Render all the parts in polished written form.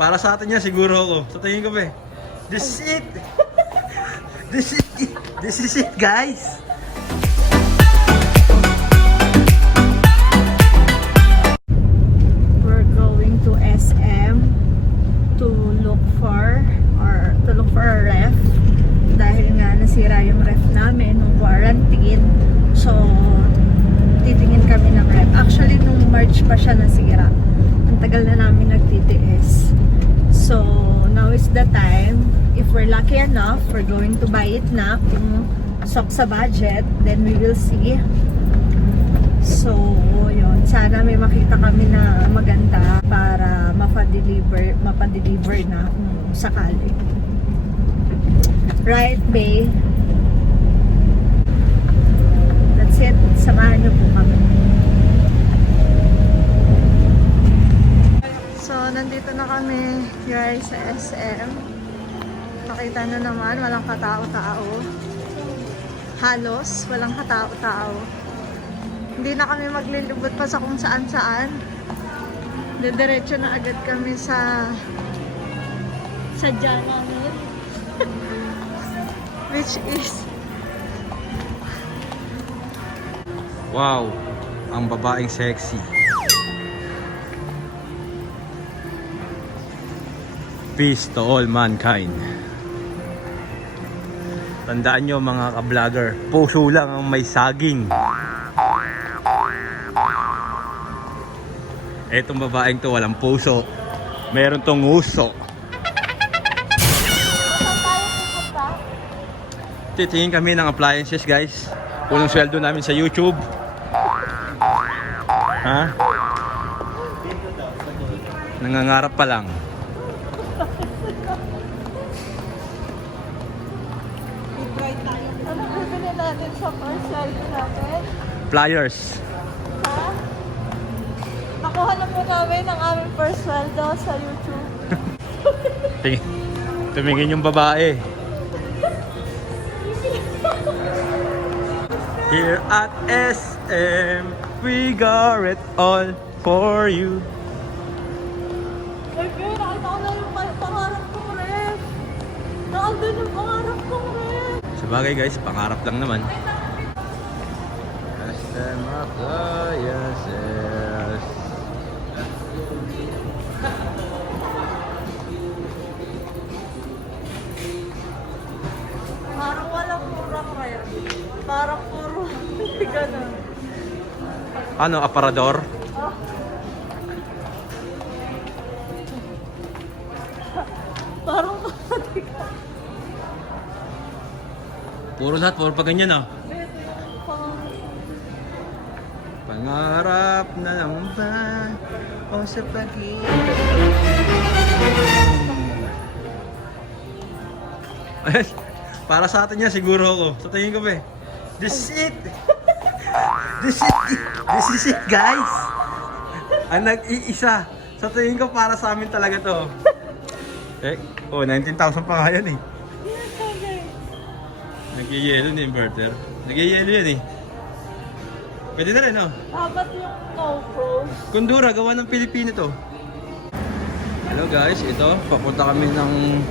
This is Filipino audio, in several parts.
Para sa atin yan siguro ako. Sa tingin ko ba this is it. This is it. This is it, guys. We're going to SM to look for a ref dahil nga nasira yung ref namin nung quarantine. So titingin kami ng ref. Actually nung March pa siya nasira. Ang tagal na namin nagtitiis. So now is the time. If we're lucky enough, we're going to buy it na kung sok sa budget, then we will see. So yun, sana may makita kami na maganda para mapadeliver na kung sakali. Right, babe? That's it. Samahan niyo po kami. So, nandito na kami, guys, sa SM. Pakita na naman, walang katao-tao. Halos, walang katao-tao. Hindi na kami maglilibot pa sa kung saan-saan. Diretso na agad kami sa Jana which is Wow, ang babaeng sexy. Peace to all mankind. Tandaan nyo mga ka-vlogger, puso lang ang may saging. Etong babaeng to walang puso, meron tong uso. Titingin kami ng appliances, guys. Unang sweldo namin sa YouTube. Ha? Nangangarap pa lang. ano bibili natin sa first sweldo natin? Pliers. Ha? Nakuha na po namin ang aming first sweldo sa YouTube. Tumingin yung babae. Here at SM, we got it all for you. Okay, nakita ko na yung pangarap kong ref. Nakandun yung pangarap kong ref. Sabagay guys, pangarap lang naman. SM appliances. Parang walang murang ref. Parang puro ganun. Ano, aparador? Oh. Parang Puro lahat, puro pa ganyan ah. Pangarap na lang ba o sa pag-ibig? Para sa atin yan siguro ako. Sa tingin ko ba this is it. This is it. This is it, guys. Ang nag-iisa. Sa tingin ko para sa amin talaga to. 19,000 pa nga yan eh. Nag-yellow na inverter. Nag-yellow yan eh. Pwede na rin, no? dapat yung no-pro. Kundura, gawa ng Pilipino to. Hello guys, ito. Papunta kami ng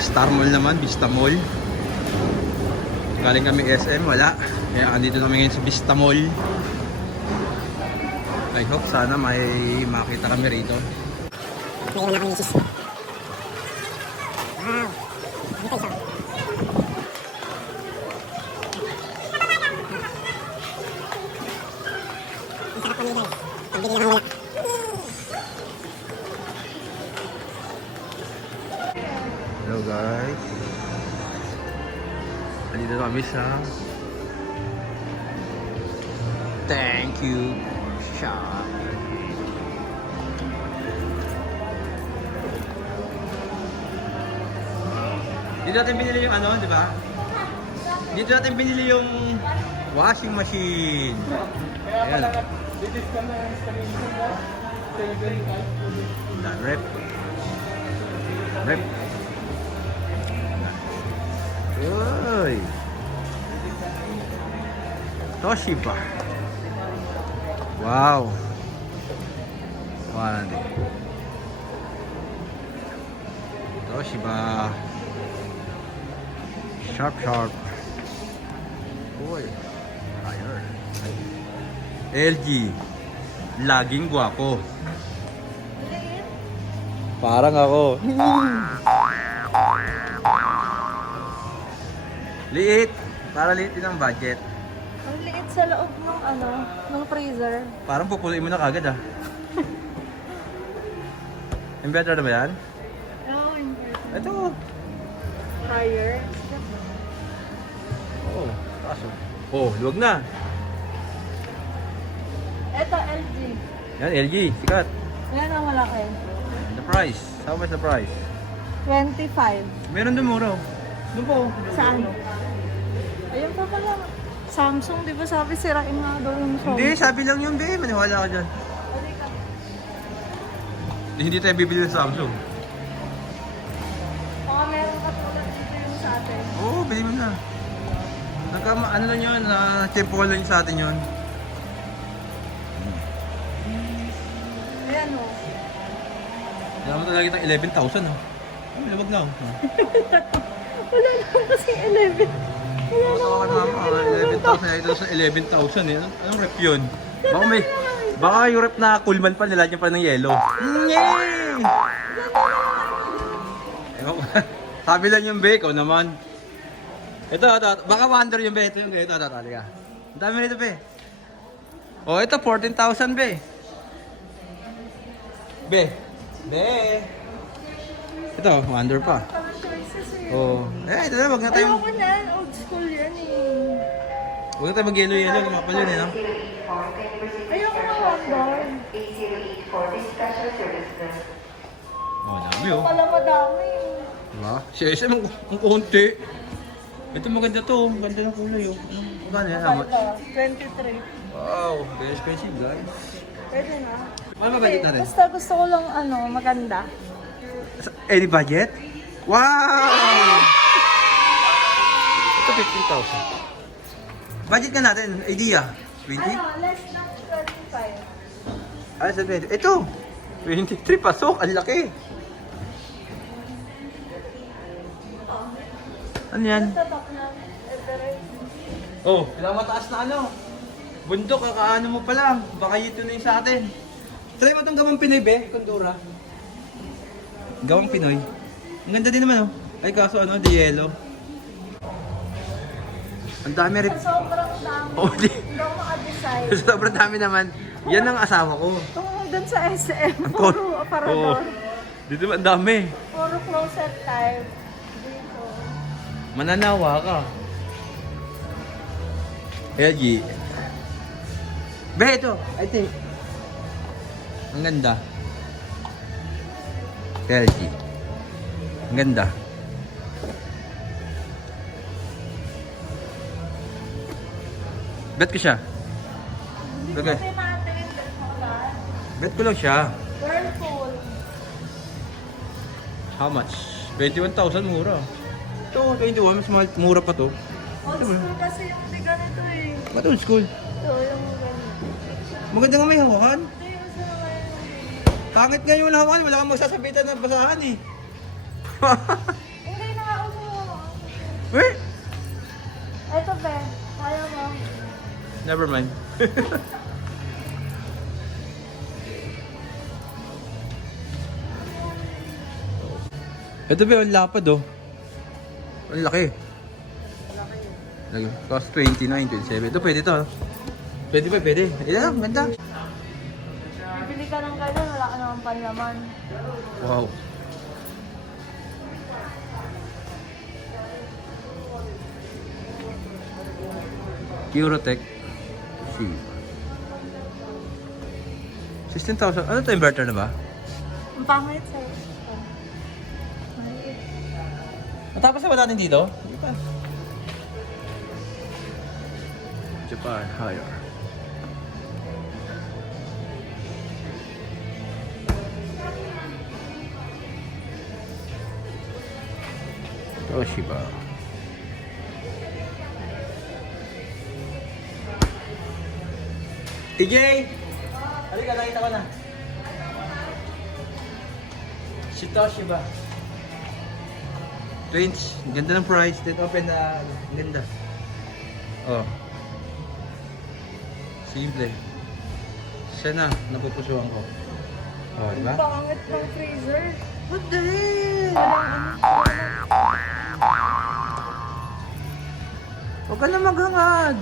Star Mall naman, Vista Mall. Galing kami SM, wala. Kaya andito namin ngayon sa Vista Mall. I hope sana may makita kami rito. Mayroon na akong misis. Wow! Dito isa. Ang sarap pamili guys. Pagbili lang ang wala. Hello guys. Andito kami sa Thank you shop. Dito natin binili yung ano, di ba? Dito natin binili yung washing machine. Ayan. Rep. Rep. Uy. Toshiba. Wow. Wow. Toshiba. Sharp. Uy. Higher. LG. Laging gwapo. Parang ako. Liit. Para liit din ang budget. Ang liit sa loob ng ng freezer. Parang pupuloy mo na kagad ah. Inverter na ba yan? Oo, inverter. Ito. Higher. Oo. Kaso. Oh, luwag na. Ito, LG. Yan, LG. Sikat. Yan ang malaki. The price. How much the price? 25. Meron doon mura. Doon po. Saan? Ayun pa pala. Samsung, di ba sabi sirain nga daw yung Samsung? Hindi, sabi lang yun, be. Maniwala ka dyan. Hindi tayo bibili ng Samsung. Baka meron ka tulad dito yung sa atin. Oo, bili mo na. Ano lang yun, tempo lang yun sa atin yun. Ayan o. Kailangan mo talaga kitang 11,000 oh. Labag na oh. Wala naman kasi 11. Wala naman. 11,000 ito sa 11,000 eh. Anong rep yun? Baka yung rep na Coolman pa, nilagyan pa ng yellow. Yay! Ewan ko. Sabi lang yung be, ikaw naman. Ito, baka wonder yung be. Ito yung be, ito, halika. Ang dami nito be. Oh, ito 14,000 be. Be. Ito, wonder pa. Parang choices eh. Oh. Ito na, wag na tayo. Ayoko na, old school yan eh. Huwag na tayo mag-yellow, lumapal yun eh, no? Ayoko na wonder. Oh, dami oh. Pala madami. Diba? SM ang konti. Ito maganda to, maganda ng kulay oh. Magkano yan? Ito, 23. Wow, very expensive guys. Pwede na. Ano ba budget natin? Basta gusto ko lang maganda. Any budget? Wow! Ito 15,000. Budget ka natin, idea. 20? Less than 25. Ah, sa 20. Ito! 23 pasok, ang laki. Ano yan? Tatak na. Oh, ilang mataas na ano? Bundok, kakaano mo pa lang. Baka ito na yung sa atin. Try mo itong gawang Pinoy, be. Kondura. Gawang Pinoy. Ang ganda din naman, oh. Ay, kaso ano, di yellow. Ang dami rin. Sobrang dami. Oh, di. Hindi ako maka-decide. Sobrang dami naman. Yan ang asawa ko. Itong dun sa SM, Kon- puro aparador. Dito ang dami. Puro closet type. Dito. Mananawa ka. LG. Be, ito. I think. Ang ganda. LG. Ang ganda. Bet ko siya. Hindi Okay. kasi natin. Bet ko lang siya. Whirlpool. How much? 21,000 mura. Ito, 21. Mas mura pa to. Old school kasi yung hindi ganito eh. Ba't old school? Ito yung ganito. Maganda nga may hawakan. Ito yung sa naman Pangit nga yung hawakan. Wala kang magsasabitan ng basahan eh. Hindi na ako. Wait! Ito be. Kaya mo. Never mind. Ito ba yung lapad oh. Ang laki. Lagi. Cost 29, 27. Ito pwede to. Pwede ba? Pwede. Ito, ganda. Bibili ka ng ganun, wala ka naman panlaman. Wow. Eurotech. See. 16,000. Ano to, inverter na ba? Ang pangit sa'yo. Matapos na ba natin dito? Hindi pa. Japan, higher. Toshiba. TJ! Halika, nakita ko na. Si Toshiba. Twins. Ang ganda ng price. Then open na, ang ganda. Oh. Simple. Siya na, napupusuan ko. Oh, diba? Pangit ng freezer. What the hell? Huwag ka na maghangad.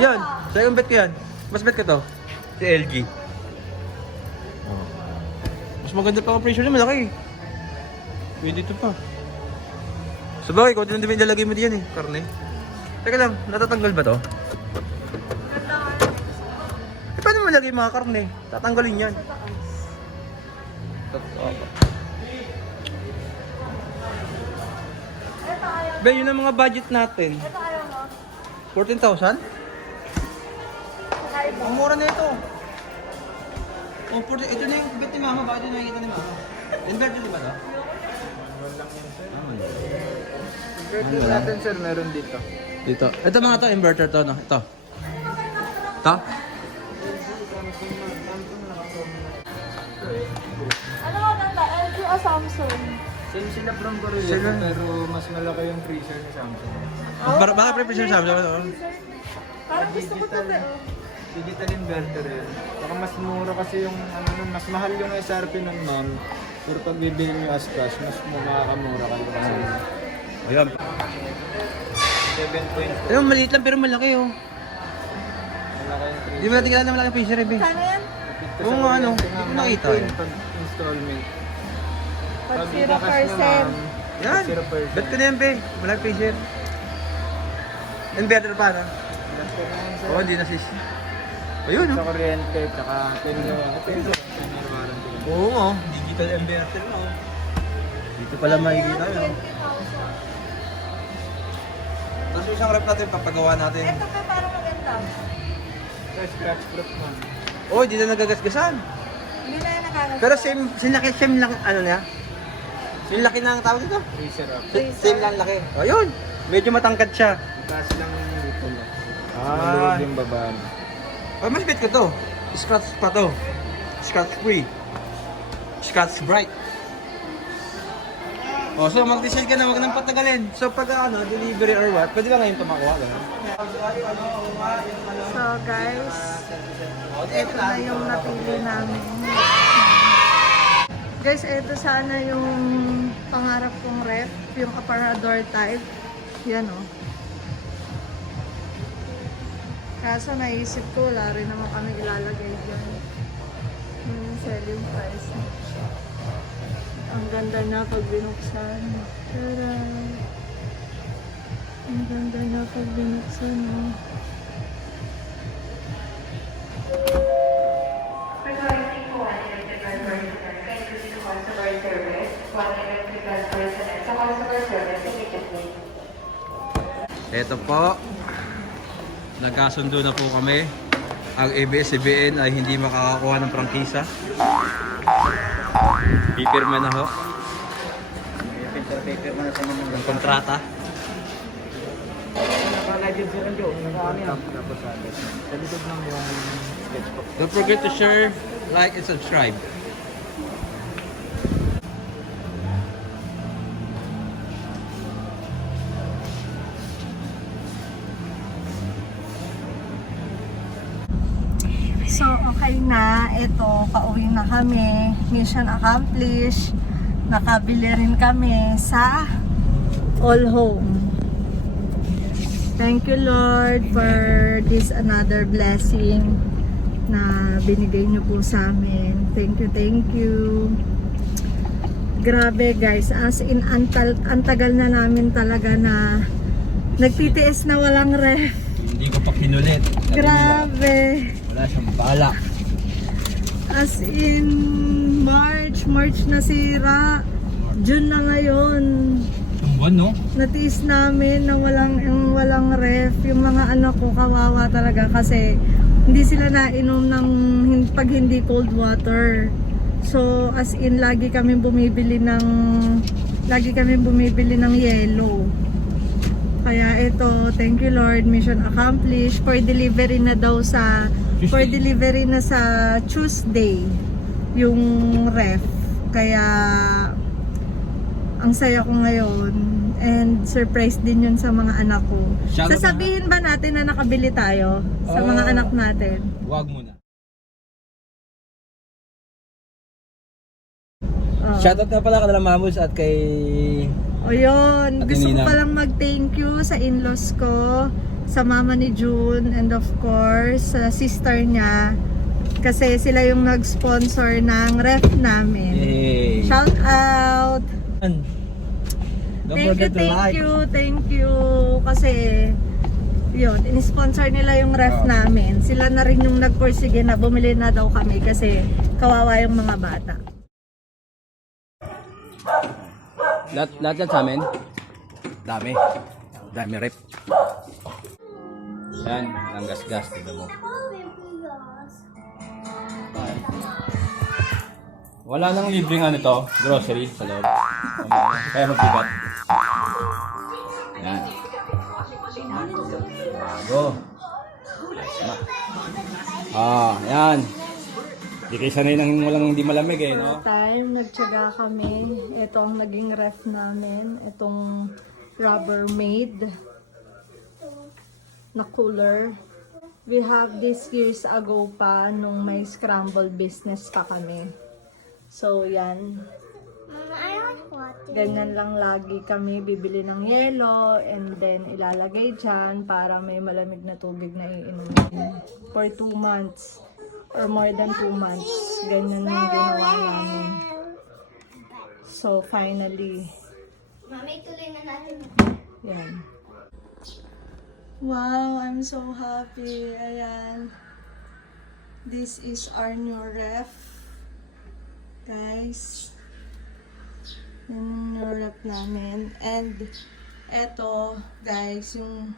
Ayan, second bet ko yan. Mas bet ko to. Si LG. Oh. Mas maganda pa ang pressure niya, malaki. Pwede ito pa. Sabagay, kung din ilalagay mo diyan eh, karne. Teka lang, natatanggal ba to? Eh, paano mo lagay mga karne? Tatanggalin yan. Be, yun ang mga budget natin. Ito ayaw mo? 14,000? Ang mura na ito. Oh, ito na yung bet ni Mama. Bakit ito nakikita ni Mama? Inverter di ba ito? Inverter natin sir, meron dito. Dito. Ito mga to, inverter to, no? Ito. Ito? Ano mo ganda? LG o Samsung? Same sila from Korea, Sila. pero mas malaki yung freezer ni Samsung. Baka pre-pressure sa amin. Parang gusto ko ito, oh. Digital inverter yun. Baka mas mura kasi yung ano nun, mas mahal yung SRP nun ma'am. Pero pag bibili nyo as cash, mas makakamura kayo kasi. Ayan. 7.2. Ayun, maliit lang pero malaki oh. Malaki yung freezer. Di ba natin kilala na malaki ang freezer, eh? Kano yan? Oo nga, ano, hindi ko nakita eh. Pag installment. Pag binakas 0%. nyo, ma'am, Yan. 0%. Bet ko na yan, be. Malaki freezer. Inverter pa, no? Inverter na yan, sir. Oo, hindi na sis. Ayun, Sa oh. kuryente, tsaka 10 year warranty. Oo, oh. Digital inverter na, oh. Dito pala makikita yun. 20,000. Tapos yung isang rep natin, papagawa natin. Ito pa parang maganda. Sa scratch proof ma'am. Oh, hindi na nagagasgasan. Hindi na yan nakakasya. Pero same lang, ano niya? Same laki na ang tawag dito? Freezer up. Same lang laki. O, yun. Medyo matangkad siya. Itaas lang yung dito mo. Ah. Maluwag yung babaan. Oh, mas bet ko to. Scratch pa to. Scratch free. Scratch bright. Oh, so mag-decide ka na, wag nang patagalin. So pag ano, delivery or what, pwede ba ngayon ito makuha? Ganun? So guys, ito na yung napili namin. Guys, ito sana yung pangarap kong ref, yung aparador type. Yan o. Kaso naisip ko, wala rin naman kami ilalagay dyan. Yung selling price. Ang ganda na pag binuksan. Tara! Ang ganda na pag binuksan, oh. Regarding po ang electrical personnel, kindly to customer service, one electrical personnel sa customer service immediately. Ito po. Nagkasundo na po kami. Ang ABS-CBN ay hindi makakakuha ng prangkisa. Pipirma na ho. Pipirma na sa mga Ang kontrata. nakalagay sila doon. Tapos sa likod ng yung sketchbook. Don't forget to share, like, and subscribe. So, okay na. Ito, pauwi na kami. Mission accomplished. Nakabili rin kami sa All Home. Thank you, Lord, for this another blessing na binigay niyo po sa amin. Thank you, thank you. Grabe, guys. As in, antagal na namin talaga na nagtitiis na walang ref. Hindi ko pa kinulit. Grabe. Wala siyang bala. As in, March nasira. June na ngayon. Ang buwan, no? Natiis namin na walang ref. Yung mga anak ko kawawa talaga kasi hindi sila nainom ng pag hindi cold water. So, as in, lagi kami bumibili ng yelo. Kaya ito, thank you Lord, mission accomplished. For delivery na sa Tuesday yung ref. Kaya ang saya ko ngayon. And surprise din yun sa mga anak ko. Shoutout Sasabihin ba natin na nakabili tayo sa mga anak natin? Wag muna. Oh. Shoutout nga pala kanila Mamos at kay... O yun, Ate gusto ko Ninang. palang mag-thank you sa in-laws ko, sa mama ni June, and of course, sa sister niya. Kasi sila yung nag-sponsor ng ref namin. Yay! Shout out! Don't Thank forget to like. thank you. Kasi, yun, in-sponsor nila yung ref namin. Sila na rin yung nagpursige na bumili na daw kami kasi kawawa yung mga bata. Lahat yan sa amin? Dami. Dami rep. Yan, ang gas-gas. Tignan mo. Wala nang libreng ano to, grocery sa loob. Kaya magbigat. Yan. Bago. Yan. Di kayo sanay nang walang hindi malamig eh, no? Time, nagtyaga kami. Ito ang naging ref namin. Itong Rubbermaid na cooler. We have this years ago pa nung may scramble business pa kami. So, yan. Ganyan lang lagi kami bibili ng yelo and then ilalagay dyan para may malamig na tubig na iinumin. For 2 months or more than 2 months. Ganyan yung ginawa namin. So, finally. Mami, tuloy na natin. Yan. Wow, I'm so happy. Ayan. This is our new ref. Guys. Yan yung new ref namin. And, eto, guys, yung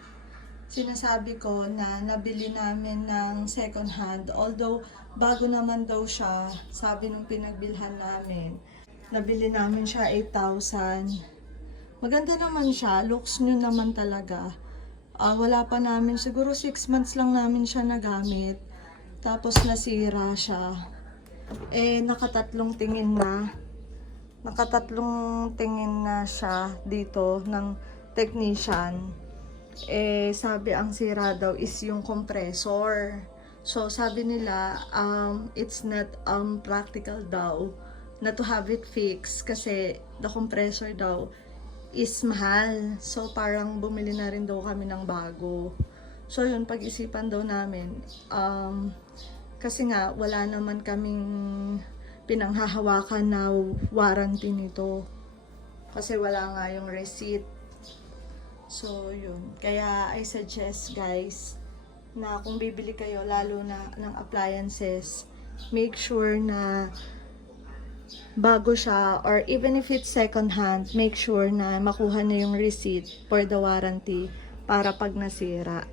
sinasabi ko na nabili namin ng second hand. Although, bago naman daw siya, sabi nung pinagbilhan namin, nabili namin siya 8,000. Maganda naman siya. Looks new naman talaga. Wala pa namin, siguro 6 months lang namin siya nagamit. Tapos nasira siya. Nakatatlong tingin na. Nakatatlong tingin na siya dito ng technician. Sabi ang sira daw is yung compressor. So sabi nila, it's not practical daw na to have it fixed kasi the compressor daw is mahal. So parang bumili na rin daw kami ng bago. So yun, pag-isipan daw namin. Kasi nga wala naman kaming pinanghahawakan na warranty nito. Kasi wala nga yung receipt. So yun. Kaya I suggest guys na kung bibili kayo lalo na ng appliances, make sure na bago siya, or even if it's second hand, make sure na makuha na yung receipt for the warranty para pag nasira.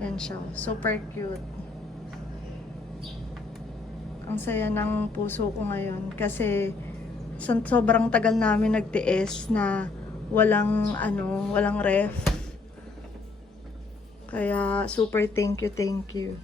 Yan siya. Super cute. Ang saya ng puso ko ngayon kasi sobrang tagal namin nagtiis na walang ref. Kaya super thank you.